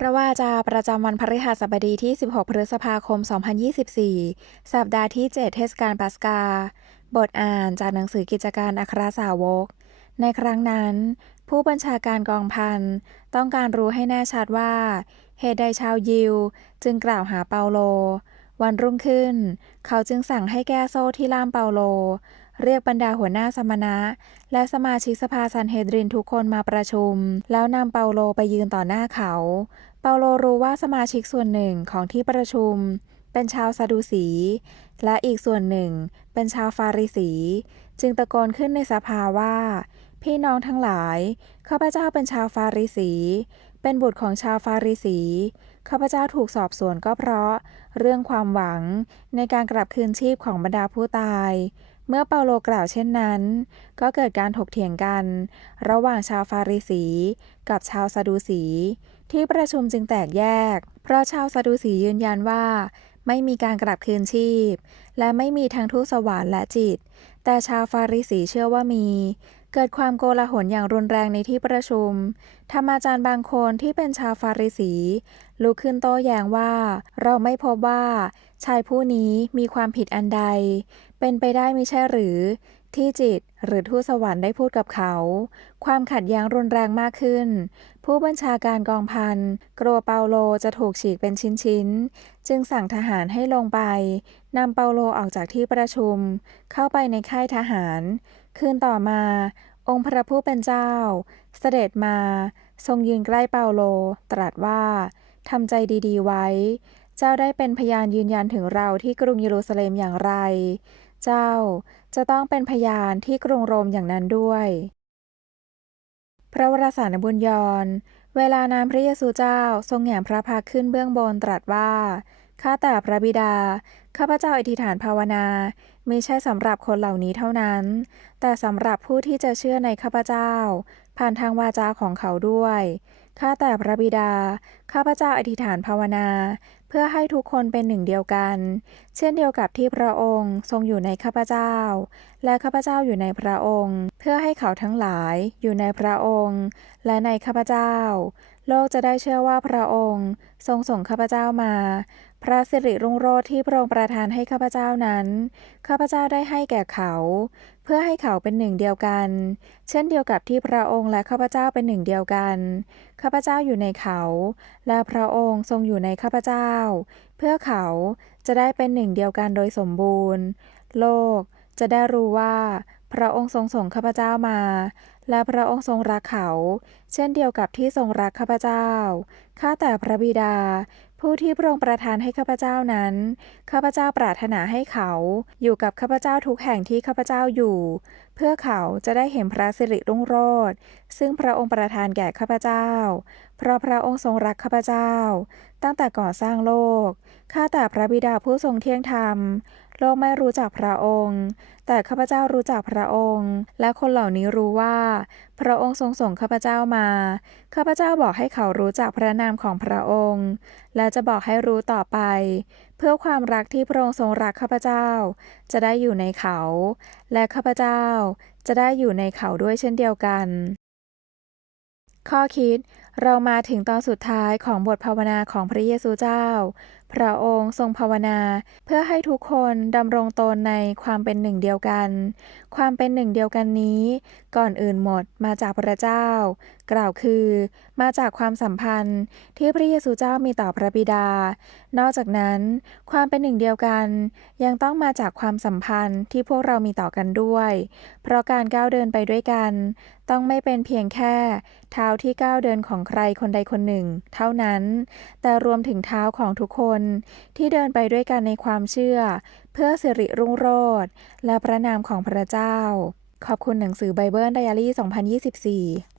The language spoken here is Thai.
พระวาจาประจำวันพฤหัสบดีที่ 16 พฤษภาคม 2024 สัปดาห์ที่ 7 เทศกาลปัสกา บทอ่านจากหนังสือกิจการอัครสาวก ในครั้งนั้น ผู้บัญชาการกองพัน ต้องการรู้ให้แน่ชัดว่า เหตุใดชาวยิว จึงกล่าวหาเปาโล วันรุ่งขึ้น เขาจึงสั่งให้แก้โซ่ที่ล่ามเปาโล เรียกบรรดาหัวหน้าสมณะ และสมาชิกสภาซันเฮดรินทุกคนมาประชุม แล้วนำเปาโลไปยืนต่อหน้าเขา เปาโลรู้ว่าสมาชิกส่วนหนึ่งของที่ประชุม เป็นชาวซาดูสี และอีกส่วนหนึ่งเป็นชาวฟาริสี จึงตะโกนขึ้นในสภาว่า พี่น้องทั้งหลายข้าพเจ้าเป็นชาวฟาริสี เป็นบุตรของชาวฟาริสีข้าพเจ้าถูกสอบสวนก็เพราะ เรื่องความหวังในการกลับคืนชีพของบรรดาผู้ตาย เมื่อเปาโลกล่าวเช่นนั้น ก็เกิดการถกเถียงกัน ระหว่างชาวฟาริสี กับชาวซาดูสี ที่ประชุมจึงแตกแยก เพราะชาวซาดูสียืนยันว่า ไม่มีการกลับคืนชีพ และไม่มีทางทูตสวรรค์และจิต แต่ชาวฟาริสีเชื่อว่ามี เกิดความโกลาหลอย่างรุนแรงในที่ประชุม ธรรมาจารย์บางคนที่เป็นชาวฟาริสี ลุกขึ้นโต้แย้งว่า เราไม่พบว่า ชายผู้นี้มีความผิดอันใด เป็นไปได้มิใช่หรือ ที่จิตหรือทูตสวรรค์ได้พูดกับเขา ความขัดแย้งรุนแรงมากขึ้น ผู้บัญชาการกองพันกลัวเปาโลจะถูกฉีกเป็นชิ้นๆ จึงสั่งทหารให้ลงไปนำเปาโลออกจากที่ประชุม เข้าไปในค่ายทหาร คืนต่อมา องค์พระผู้เป็นเจ้า เสด็จมา ทรงยืนใกล้เปาโล ตรัสว่าทำใจดีๆไว้ เจ้าได้เป็นพยานยืนยันถึงเราที่กรุงเยรูซาเล็มอย่างไร เจ้าจะต้องเป็นพยานที่กรุงโรมอย่างนั้นด้วย พระวรสารบุญยอนเวลานั้นพระเยซูเจ้าทรงแหงพระพักขึ้นเบื้องบนตรัสว่า ข้าแต่พระบิดา ข้าพเจ้าอธิษฐานภาวนา ไม่ใช่สำหรับคนเหล่านี้เท่านั้น แต่สำหรับผู้ที่จะเชื่อในข้าพเจ้า ผ่านทางวาจาของเขาด้วย ข้าแต่พระบิดา ข้าพเจ้าอธิษฐานภาวนา เพื่อให้ทุกคนเป็นหนึ่งเดียวกัน เช่นเดียวกับที่พระองค์ทรงอยู่ในข้าพเจ้า และข้าพเจ้าอยู่ในพระองค์ เพื่อให้เขาทั้งหลายอยู่ในพระองค์ และในข้าพเจ้า โลกจะได้เชื่อว่าพระองค์ ทรงส่งข้าพเจ้ามา พระสิริรุ่งโรจน์ที่พระองค์ประทานให้ข้าพเจ้านั้น ข้าพเจ้าได้ให้แก่เขา เพื่อให้เขาเป็นหนึ่งเดียวกัน เช่นเดียวกับที่พระองค์และข้าพเจ้าเป็นหนึ่งเดียวกัน ข้าพเจ้าอยู่ในเขา และพระองค์ทรงอยู่ในข้าพเจ้า เพื่อเขาจะได้เป็นหนึ่งเดียวกันโดยสมบูรณ์ โลกจะได้รู้ว่า พระองค์ทรงส่งข้าพเจ้ามา และพระองค์ทรงรักเขา เช่นเดียวกับที่ทรงรักข้าพเจ้า ข้าแต่พระบิดา ผู้ที่พระองค์ประทานให้ข้าพเจ้านั้น ข้าพเจ้าปรารถนาให้เขา อยู่กับข้าพเจ้าทุกแห่งที่ข้าพเจ้าอยู่ เพื่อเขาจะได้เห็นพระสิริรุ่งโรจน์ซึ่งพระองค์ประทานแก่ข้าพเจ้า เพราะพระองค์ทรงรักข้าพเจ้า ตั้งแต่ก่อสร้างโลก ข้าแต่พระบิดาผู้ทรงเที่ยงธรรม โลกไม่รู้จักพระองค์ แต่ข้าพเจ้ารู้จักพระองค์ และคนเหล่านี้รู้ว่า พระองค์ทรงส่งข้าพเจ้ามา ข้าพเจ้าบอกให้เขารู้จักพระนามของพระองค์ และจะบอกให้รู้ต่อไป เพื่อความรักที่พระองค์ทรงรักข้าพเจ้า จะได้อยู่ในเขา และข้าพเจ้าจะได้อยู่ในเขาด้วยเช่นเดียวกัน ข้อคิด เรามาถึงตอนสุดท้ายของบทภาวนาของพระเยซูเจ้า พระองค์ทรงภาวนาเพื่อให้ทุกคนดำรงตนในความเป็นหนึ่งเดียวกัน ความเป็นหนึ่งเดียวกันนี้ ก่อนอื่นหมดมาจากพระเจ้า กล่าวคือ มาจากความสัมพันธ์ที่พระเยซูเจ้ามีต่อพระบิดา นอกจากนั้น ความเป็นหนึ่งเดียวกัน ยังต้องมาจากความสัมพันธ์ที่พวกเรามีต่อกันด้วย เพราะการก้าวเดินไปด้วยกัน ต้องไม่เป็นเพียงแค่ เท้าที่ก้าวเดินของใครคนใดคนหนึ่ง เท่านั้น แต่รวมถึงเท้าของทุกคนที่เดินไปด้วยกันในความเชื่อ เพื่อสิริรุ่งโรจน์และพระนามของพระเจ้า ขอบคุณหนังสือไบเบิลไดอารี่ 2024